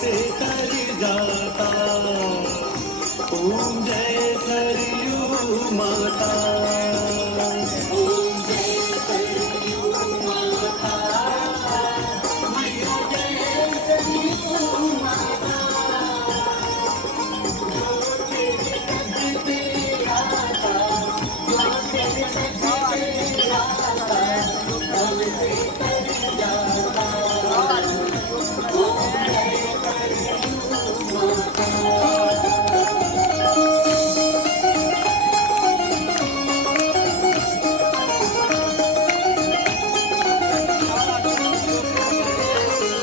से तर जाता। ओम जय सरयू माता। ओम जय सरयू माता। मैया जय सरयू माता। जो तेरे पद पे आता, जो तेरे पद पे आता, तब से तर जाता। ओम जय सरयू माता।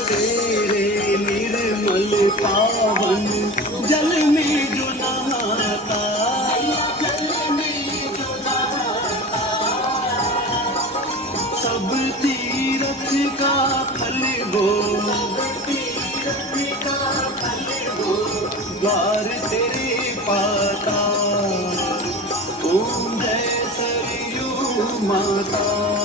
तेरे निर्मल पावन जल में जो नहाता, जल में जो नहाता, सब तीरथ का फल वो, सब तीरथ का फल वो, द्वार तेरे पाता। ओम जय सरयू माता।